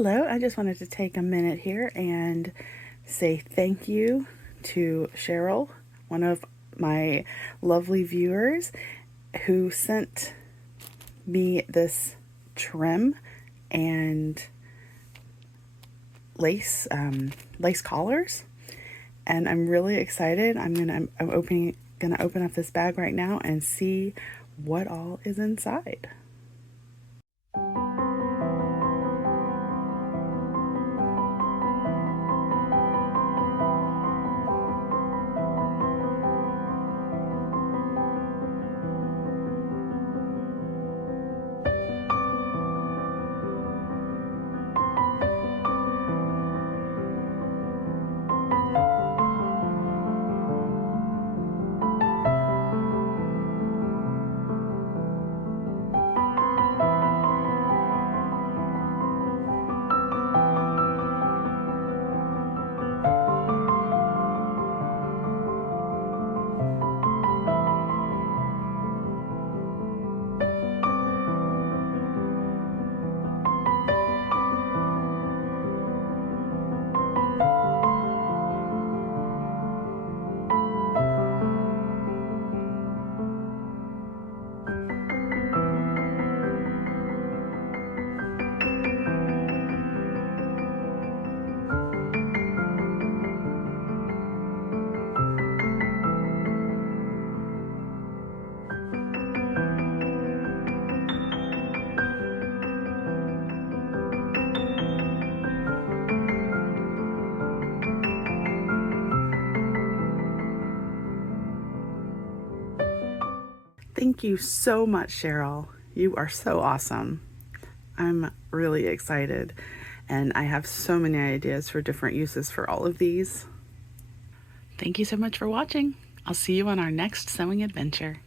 Hello, I just wanted to take a minute here and say thank you to Cheryl, one of my lovely viewers, who sent me this trim and lace collars, and I'm really excited. I'm gonna open up this bag right now and see what all is inside. Thank you so much, Cheryl. You are so awesome. I'm really excited, and I have so many ideas for different uses for all of these. Thank you so much for watching. I'll see you on our next sewing adventure.